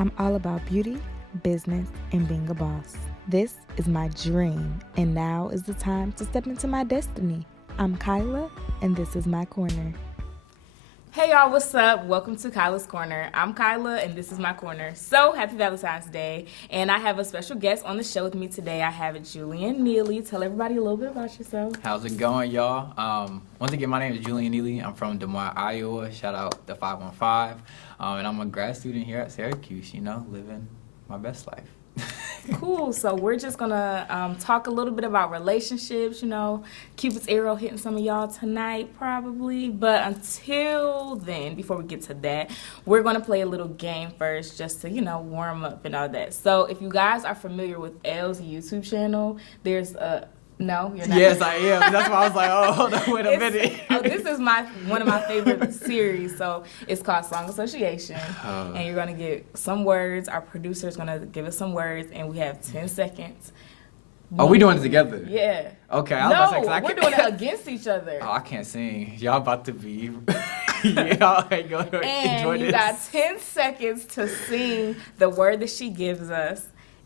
I'm all about beauty, business, and being a boss. This is my dream, and now is the time to step into my destiny. I'm Kyla, and this is my corner. Hey y'all, what's up? Welcome to Kyla's Corner. I'm Kyla, and this is my corner. So happy Valentine's Day, and I have a special guest on the show with me today. I have Julian Neely. Tell everybody a little bit about yourself. How's it going, y'all? Once again, my name is Julian Neely. I'm from Des Moines, Iowa. Shout out the 515. And I'm a grad student here at Syracuse, living my best life. Cool. So we're just going to talk a little bit about relationships, Cupid's arrow hitting some of y'all tonight probably. But until then, before we get to that, we're going to play a little game first just to, warm up and all that. So if you guys are familiar with Elle's YouTube channel, there's a... No, you're not. Yes, I am. That's why I was like, oh, hold on, wait a minute. This is one of my favorite series. So it's called Song Association. And you're going to get some words. Our producer is going to give us some words, and we have 10 seconds. Oh, we doing it together? Yeah. Okay. We're doing it against each other. Oh, I can't sing. Y'all about to be... Y'all ain't going to enjoy this. And you got 10 seconds to sing the word that she gives us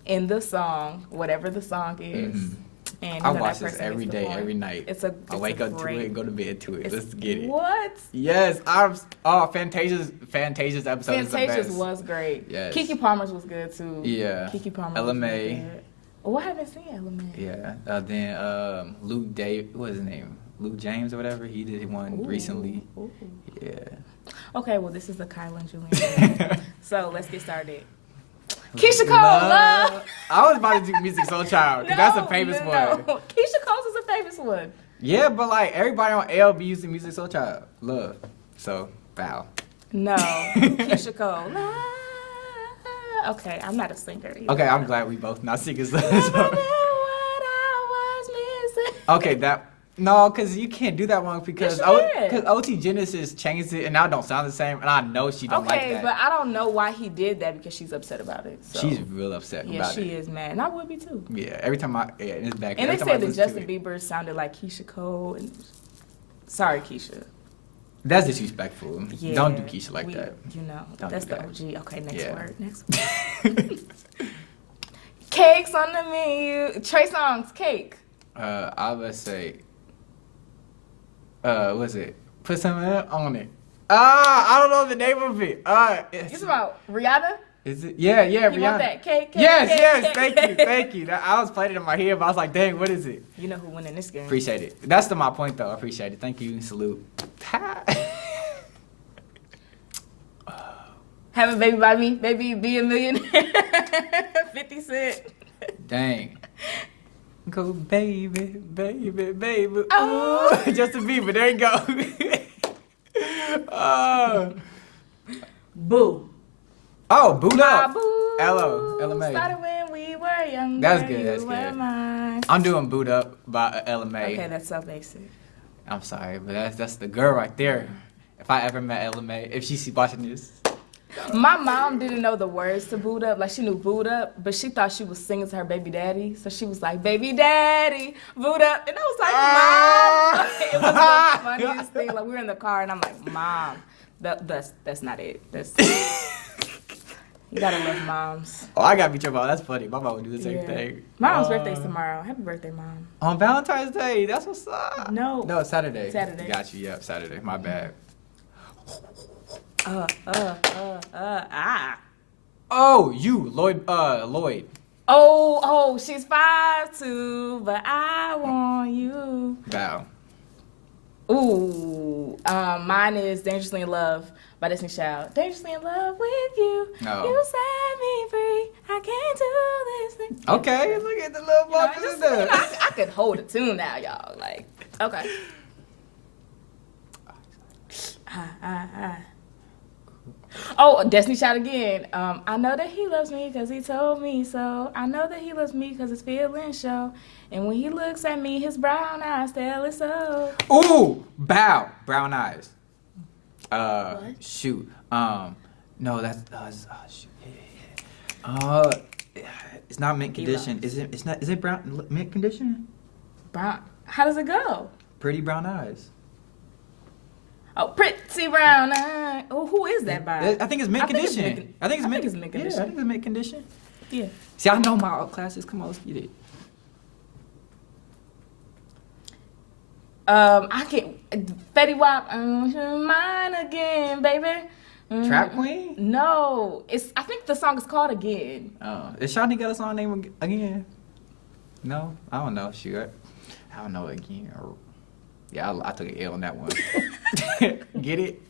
in the song, whatever the song is. Mm-hmm. And I watch this every day, every night. I wake up to it, go to bed to it. Let's get it. What? Yes, Fantasia's episode is the best. Fantasia's was great. Yes. Keke Palmer's was good too. Yeah. Keke Palmer. LMA. Oh, I haven't seen LMA. Yeah. Then what is his name? Luke James or whatever. He did one recently. Ooh. Yeah. Okay, well this is the Kyla and Julian. So let's get started. Keisha Cole, love. I was about to do Music Soul Child because that's a famous one. Keisha Cole's is a famous one. Yeah, but everybody on L be using Music Soul Child. Love. So, bow. No. Keisha Cole. Okay, I'm not a singer either. Okay, I'm glad we both not singers. Never knew what I was missing. Okay, No, because you can't do that one because OT Genesis changed it and now it don't sound the same, and I know she don't like that. Okay, but I don't know why he did that because she's upset about it. So. She's real upset about it. Yeah, she is mad, and I would be too. Yeah, every time it's back. And they said that Justin Bieber sounded like Keisha Cole. And sorry, Keisha. That's disrespectful. Yeah, don't do Keisha like that. Don't that's the OG. Okay, next word. Next word. Cakes on the menu. Trey Songz, cake. I would say... what's it? Put something on it. I don't know the name of it. It's about Rihanna? Is it? Yeah, you Rihanna. Want that cake? Yes, thank you. I was playing it in my head, but I was like, dang, what is it? You know who won in this game. Appreciate it. That's my point, though. I appreciate it. Thank you. Salute. Have a baby by me. Baby, be a millionaire. 50 Cent. Dang. Go baby. Oh. Justin Bieber, there you go. Boo. Oh, boot up. Boo. LMA. Started when we were younger. That's good. I'm doing boot up by LMA. Okay, that's so basic. I'm sorry, but that's the girl right there. If I ever met LMA, if she's watching this. My mom didn't know the words to boot up. Like, she knew boot up, but she thought she was singing to her baby daddy. So she was like, baby daddy, boot up. And I was like, Mom. It was the funniest thing. Like, we were in the car, and I'm like, Mom, that's not it. You gotta love moms. Oh, I gotta be tripping. That's funny. My mom would do the same thing. My mom's birthday's tomorrow. Happy birthday, Mom. On Valentine's Day. That's what's up. No, Saturday. Saturday. Got you. Yep, Saturday. My bad. Oh, you, Lloyd. Oh, she's 5'2", but I want you. Bow. Ooh, mine is Dangerously in Love by Destiny's Child. Dangerously in love with you. No. You set me free. I can't do this thing. Okay, look at the little bumpers in there. I could hold a tune now, y'all. Like, okay. Oh, Destiny Child again. I know that he loves me because he told me so. I know that he loves me because his feelings show. And when he looks at me, his brown eyes tell it so. Ooh, bow. Brown eyes. What? Shoot. No, that's shoot. It's not mint condition. Is it? It's not. Is it brown mint condition? Brown. How does it go? Pretty brown eyes. Oh, Pretty Brown. Oh, who is that by? I think it's mint condition. I think it's mint condition. Yeah, I think it's mint condition. Yeah. See, I know my classes. Come on, let's get it. I can't. Fetty Wap, mine again, baby. Trap Queen? No, I think the song is called Again. Oh, is Shawty got a song name again? No, I don't know. Sure, I don't know again. Yeah, I took an L on that one. Get it?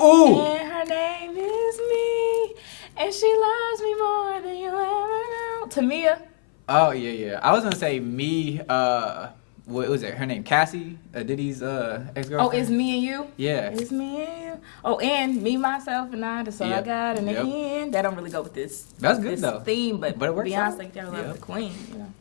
Ooh. And her name is me, and she loves me more than you ever know. Tamia. Oh yeah. I was gonna say me. What was it? Her name Cassie, Diddy's ex-girlfriend. Oh, it's me and you. Yeah. It's me and you. Oh, and me, myself, and I. That's all I got in the end. That don't really go with this. That's good this though. Theme, but it works Beyonce gotta love the queen. You know.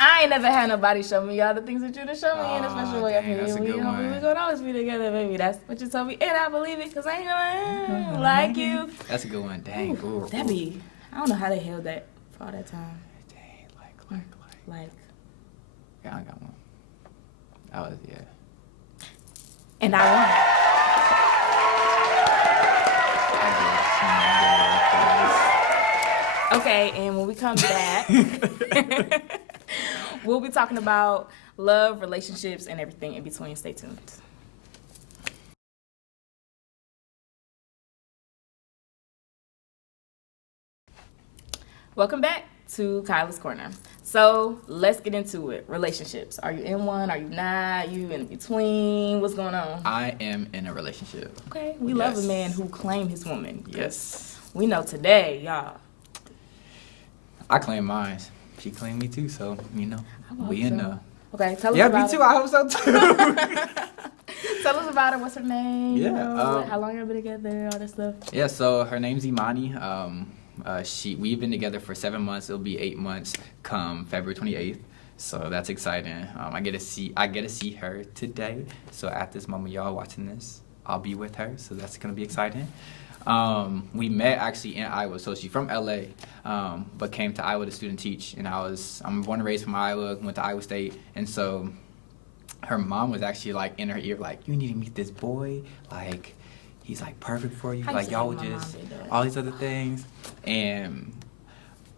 I ain't never had nobody show me all the things that you done show me in a special way. That's a good one. We're gonna always be together, baby. That's what you told me, and I believe it, cause I ain't gonna like you. That's a good one. Dang. Ooh, That be. I don't know how they held that for all that time. Dang. Like. Yeah, I got one. I was And I won. Okay, and when we come back, we'll be talking about love, relationships, and everything in between. Stay tuned. Welcome back to Kyla's Corner. So let's get into it. Relationships. Are you in one? Are you not? You in between? What's going on? I am in a relationship. Okay, we love a man who claims his woman. Yes. We know today, y'all. I claim mine. She claimed me too, so we in the. Okay, tell us Yeah, about me too. I hope so too. Tell us about her. What's her name? Yeah. How long have we been together? All that stuff. Yeah. So her name's Imani. We've been together for 7 months. It'll be 8 months come February 28th. So that's exciting. I get to see her today. So at this moment, y'all watching this, I'll be with her. So that's gonna be exciting. We met actually in Iowa. So she's from LA, but came to Iowa to student teach. And I'm born and raised from Iowa. Went to Iowa State, and so her mom was actually like in her ear, like, you need to meet this boy, like. He's like perfect for you. Like y'all would just all these other things. And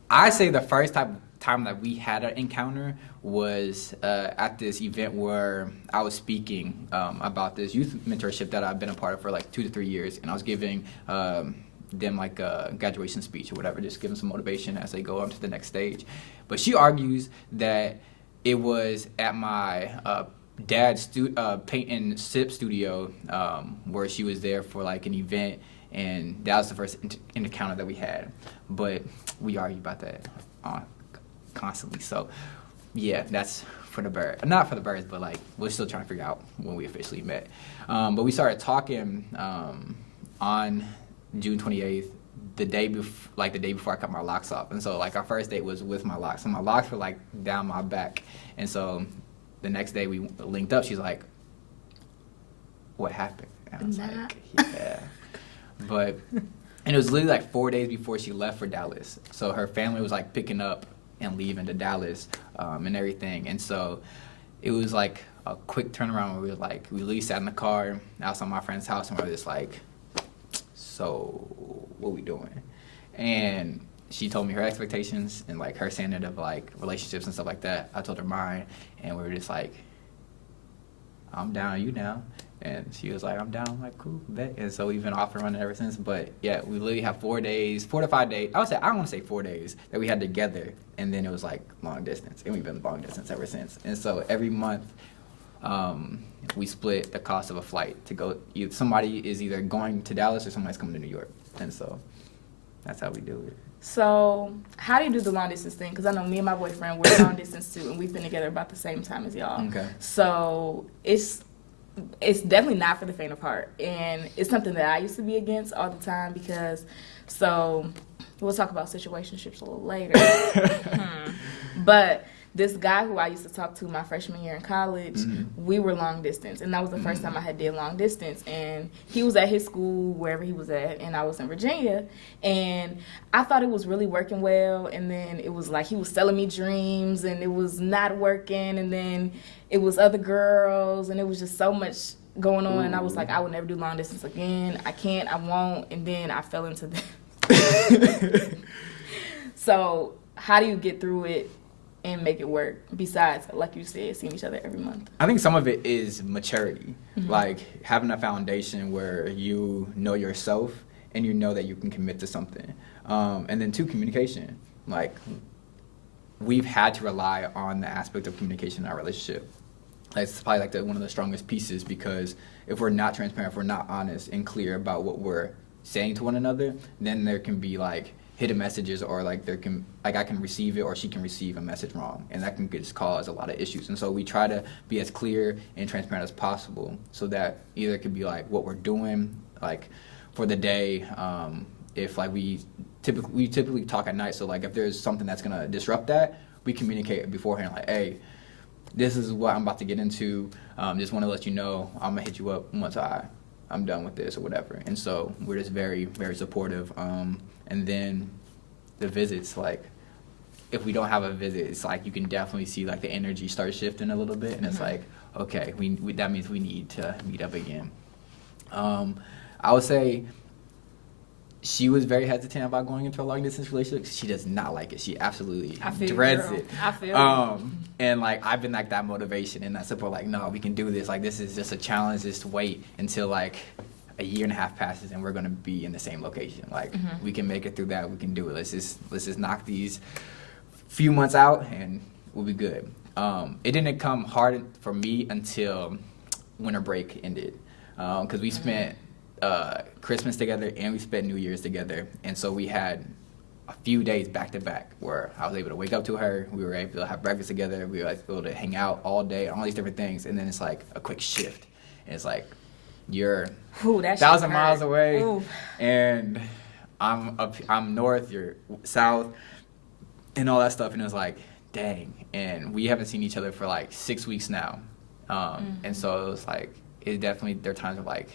I say the first time that we had an encounter was at this event where I was speaking about this youth mentorship that I've been a part of for like 2 to 3 years, and I was giving them like a graduation speech or whatever, just giving some motivation as they go on to the next stage. But she argues that it was at my dad's paint and sip studio where she was there for like an event, and that was the first encounter that we had. But we argue about that constantly. So yeah, that's for the bird. Not for the birds, but like we're still trying to figure out when we officially met. But we started talking on June 28th, the day before I cut my locks off. And so like our first date was with my locks. So my locks were like down my back, and so the next day we linked up. She's like, what happened? And I was like, yeah. And it was literally like 4 days before she left for Dallas. So her family was like picking up and leaving to Dallas and everything. And so it was like a quick turnaround where we literally sat in the car outside my friend's house, and we were just like, so what we doing? And she told me her expectations and like her standard of like relationships and stuff like that. I told her mine, and we were just like, I'm down, you down? And she was like, I'm down. I'm like, cool, bet. And so we've been off and running ever since. But yeah, we literally have 4 to 5 days. I don't want to say 4 days that we had together, and then it was like long distance, and we've been long distance ever since. And so every month, we split the cost of a flight to go. Somebody is either going to Dallas or somebody's coming to New York, and so that's how we do it. So how do you do the long distance thing? Because I know me and my boyfriend, we're long distance too, and we've been together about the same time as y'all. Okay. So it's definitely not for the faint of heart, and it's something that I used to be against all the time because. So we'll talk about situationships a little later. But this guy who I used to talk to my freshman year in college, we were long distance, and that was the first time I had did long distance. And he was at his school, wherever he was at, and I was in Virginia. And I thought it was really working well, and then it was like he was selling me dreams, and it was not working, and then it was other girls, and it was just so much going on. And I was like, I would never do long distance again. I can't, I won't. And then I fell into that. So how do you get through it and make it work, besides, like you said, seeing each other every month? I think some of it is maturity, like having a foundation where you know yourself and you know that you can commit to something. And then 2, communication. Like, we've had to rely on the aspect of communication in our relationship. That's probably like one of the strongest pieces, because if we're not transparent, if we're not honest and clear about what we're saying to one another, then there can be like hidden messages, or like I can receive it or she can receive a message wrong, and that can just cause a lot of issues. And so we try to be as clear and transparent as possible, so that either it could be like what we're doing, like for the day, if like we typically talk at night, so like if there's something that's gonna disrupt that, we communicate beforehand, like, hey, this is what I'm about to get into. Just want to let you know I'm gonna hit you up once I'm done with this or whatever. And so we're just very, very supportive. And then the visits, like if we don't have a visit, it's like you can definitely see like the energy start shifting a little bit, and it's like, okay, we that means we need to meet up again. I would say she was very hesitant about going into a long distance relationship. She does not like it. She absolutely dreads it. I feel and like I've been like that motivation and that support, like, no, we can do this. Like, this is just a challenge. Just wait until like a year and a half passes and we're gonna be in the same location. Like, we can make it through that. We can do it. Let's just knock these few months out and we'll be good. It didn't come hard for me until winter break ended, because we spent Christmas together and we spent New Year's together, and so we had a few days back to back where I was able to wake up to her, we were able to have breakfast together, we were able to hang out all day, all these different things, and then it's like a quick shift, and it's like you're 1,000 miles away. Ooh. And I'm north, you're south, and all that stuff, and it was like, dang, and we haven't seen each other for like 6 weeks now, and so it was like, it definitely, there are times of like,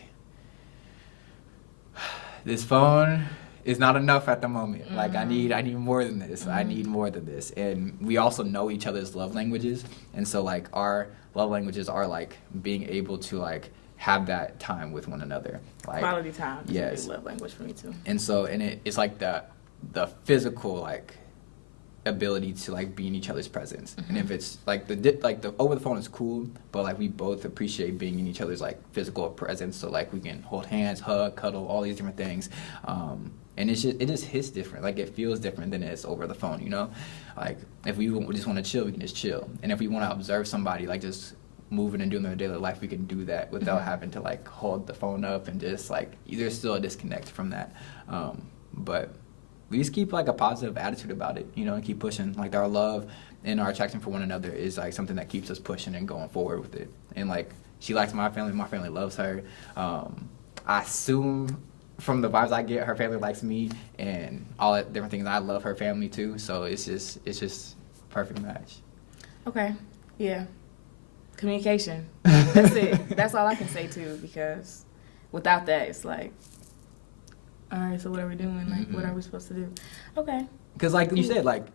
this phone is not enough at the moment. Like, I need more than this. I need more than this. And we also know each other's love languages. And so like our love languages are like being able to like have that time with one another. Like, quality time. Yes. Love language for me too. And so, and it's like the physical like ability to like be in each other's presence. And if it's like the over the phone is cool, but like we both appreciate being in each other's like physical presence, so like we can hold hands, hug, cuddle, all these different things, and it just hits different. Like, it feels different than it's over the phone, you know. Like, if we just want to chill, we can just chill, and if we want to observe somebody like just moving and doing their daily life, we can do that without having to like hold the phone up, and just like there's still a disconnect from that, but we just keep like a positive attitude about it, you know, and keep pushing. Like, our love and our attraction for one another is like something that keeps us pushing and going forward with it. And like, she likes my family loves her. I assume from the vibes I get, her family likes me, and all that different things. I love her family too, so it's just perfect match. Okay, yeah, communication. That's it. That's all I can say too, because without that, it's like, all right, so what are we doing? Like, what are we supposed to do? Okay. Because like you said, like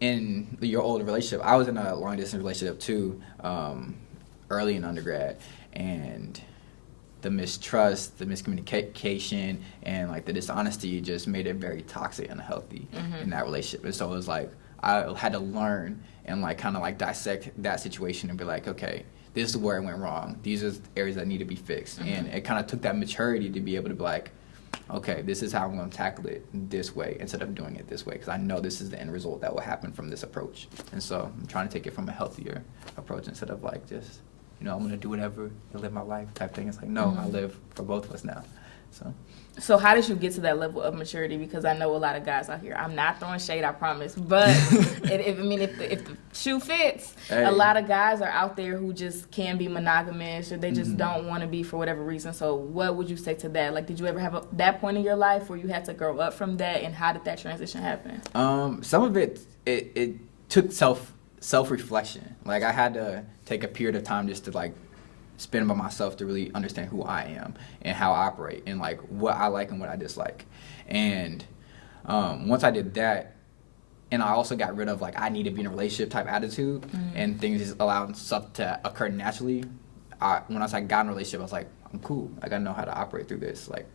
in your old relationship, I was in a long distance relationship too, early in undergrad, and the mistrust, the miscommunication, and like the dishonesty just made it very toxic and unhealthy in that relationship. And so it was like I had to learn and like kind of like dissect that situation and be like, okay, this is where it went wrong. These are areas that need to be fixed. And it kind of took that maturity to be able to be like, okay, this is how I'm going to tackle it this way instead of doing it this way, because I know this is the end result that will happen from this approach. And so I'm trying to take it from a healthier approach instead of like just, you know, I'm going to do whatever and live my life type thing. It's like, no, I live for both of us now. So how did you get to that level of maturity? Because I know a lot of guys out here. I'm not throwing shade, I promise. But if the shoe fits, a lot of guys are out there who just can be monogamous, or they just don't want to be for whatever reason. So what would you say to that? Like, did you ever have that point in your life where you had to grow up from that, and how did that transition happen? Some of it took self-reflection. Like, I had to take a period of time just to, like, spend by myself to really understand who I am and how I operate and, like, what I like and what I dislike. And once I did that, and I also got rid of, like, I need to be in a relationship type attitude, and things just allowed stuff to occur naturally. Once I got in a relationship, I was like, I'm cool. Like, I know how to operate through this. Like,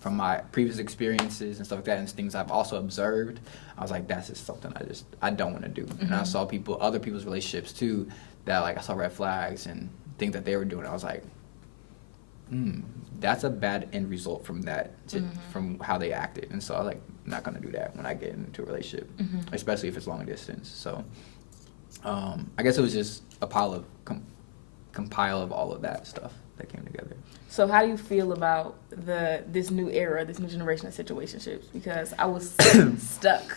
from my previous experiences and stuff like that, and things I've also observed, I was like, that's just something I don't want to do. And I saw other people's relationships too, that, like, I saw red flags and things that they were doing. I was like, that's a bad end result from that, from how they acted. And so I was like, I'm not going to do that when I get into a relationship, especially if it's long distance. So I guess it was just a compile of all of that stuff that came together. So how do you feel about this new era, this new generation of situationships? Because I was stuck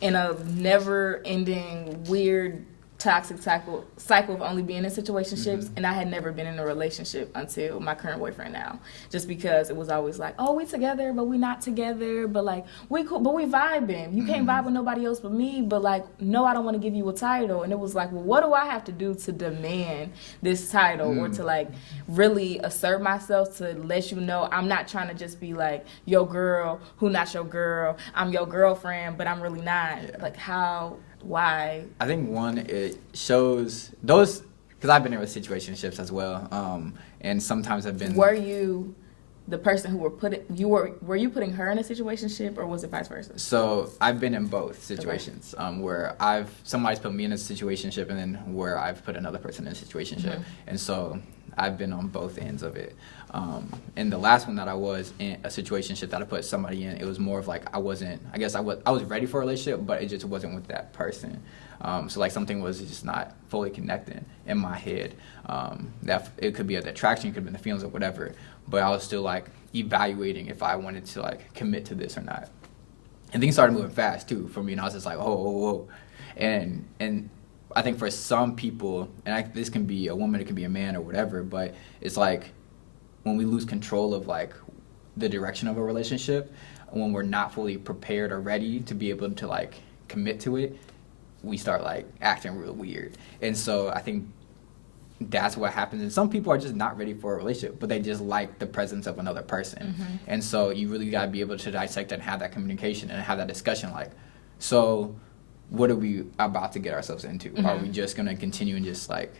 in a never-ending, weird, toxic cycle of only being in situationships, and I had never been in a relationship until my current boyfriend now. Just because it was always like, oh, we together, but we not together, but like we cool, but we vibing. You can't vibe with nobody else but me, but like, no, I don't want to give you a title. And it was like, well, what do I have to do to demand this title or to like really assert myself to let you know I'm not trying to just be like your girl who not your girl. I'm your girlfriend, but I'm really not. Yeah. Like how. Why? I think one, it shows those, because I've been in situationships as well, and sometimes I've been. Were you the person who were you putting her in a situationship, or was it vice versa? So I've been in both situations, where somebody's put me in a situationship, and then where I've put another person in a situationship, and so I've been on both ends of it. And the last one that I was in a situationship that I put somebody in, it was more of like I was ready for a relationship, but it just wasn't with that person. So like something was just not fully connecting in my head. That it could be the attraction, it could be the feelings or whatever, but I was still like evaluating if I wanted to like commit to this or not. And things started moving fast too for me, and I was just like, whoa. And I think for some people, and this can be a woman, it can be a man or whatever, but it's like when we lose control of like the direction of a relationship, when we're not fully prepared or ready to be able to like commit to it, we start like acting real weird. And so I think that's what happens. And some people are just not ready for a relationship, but they just like the presence of another person. And so you really got to be able to dissect and have that communication and have that discussion like, so what are we about to get ourselves into? Are we just going to continue and just like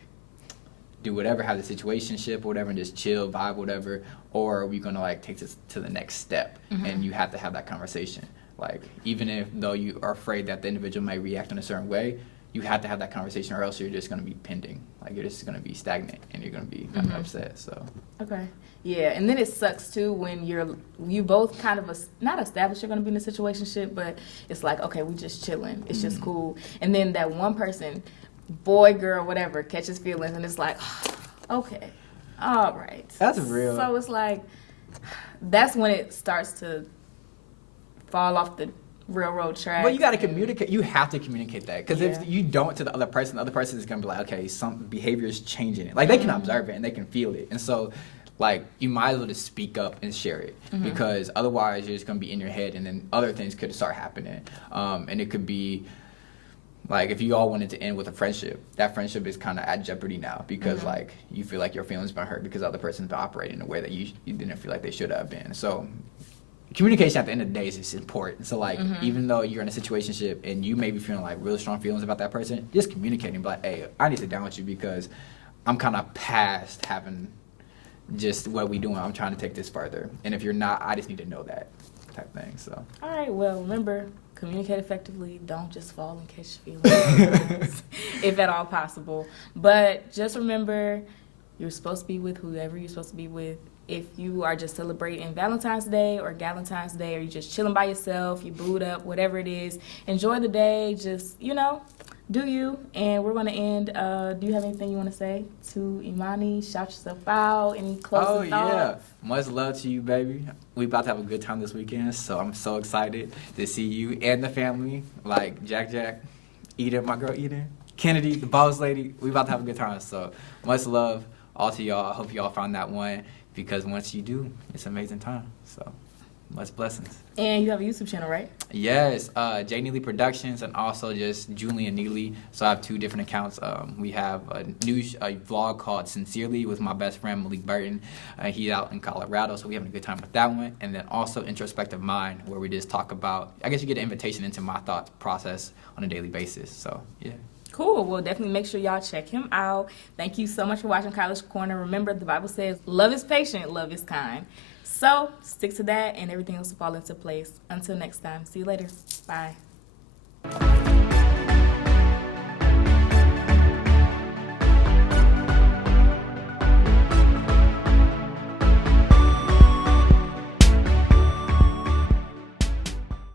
do whatever, have the situationship or whatever, and just chill, vibe, whatever, or are we going to like take this to the next step? And you have to have that conversation. Like, even though you are afraid that the individual may react in a certain way, you have to have that conversation, or else you're just going to be pending. Like, you're just going to be stagnant, and you're going to be kind of upset. So. Okay. Yeah, and then it sucks too when you both kind of not established you're going to be in a situationship, but it's like, okay, we just chilling. It's just cool. And then that one person, boy, girl, whatever, catches feelings, and it's like, okay, all right. That's real. So it's like, that's when it starts to fall off the railroad track. But you got to communicate. You have to communicate that, because if you don't to the other person is going to be like, okay, some behavior is changing. Like, they can observe it and they can feel it, and so like you might as well just speak up and share it, because otherwise you're just going to be in your head, and then other things could start happening. And it could be like, if you all wanted to end with a friendship, that friendship is kind of at jeopardy now, because like you feel like your feelings been hurt because the other person's been operating in a way that you didn't feel like they should have been. So communication at the end of the day is just important. So like, even though you're in a situationship and you may be feeling like really strong feelings about that person, just communicating, but like, hey, I need to sit down with you because I'm kind of past having just what we doing. I'm trying to take this further, and if you're not, I just need to know that type thing. So all right, well, remember, communicate effectively. Don't just fall and catch feelings if at all possible. But just remember, you're supposed to be with whoever you're supposed to be with. If you are just celebrating Valentine's Day or Galentine's Day, or you're just chilling by yourself, you booed up, whatever it is, enjoy the day. Just, do you. And we're going to end. Do you have anything you want to say to Imani? Shout yourself out. Any closing thoughts? Yeah. Much love to you, baby. We about to have a good time this weekend, so I'm so excited to see you and the family, like Jack, Eden, my girl Eden, Kennedy, the boss lady. We about to have a good time, so much love all to y'all. I hope y'all found that one, because once you do, it's an amazing time. So Much blessings. And you have a YouTube channel, right? Yes, J Neely Productions and also just Julian Neely. So I have 2 different accounts. We have a vlog called Sincerely with my best friend Malik Burton. He's out in Colorado, so we're having a good time with that one. And then also Introspective Mind, where we just talk about, I guess you get an invitation into my thought process on a daily basis. So, yeah. Cool. Well, definitely make sure y'all check him out. Thank you so much for watching Kyla's Corner. Remember, the Bible says, love is patient, love is kind. So stick to that, and everything else will fall into place. Until next time. See you later. Bye.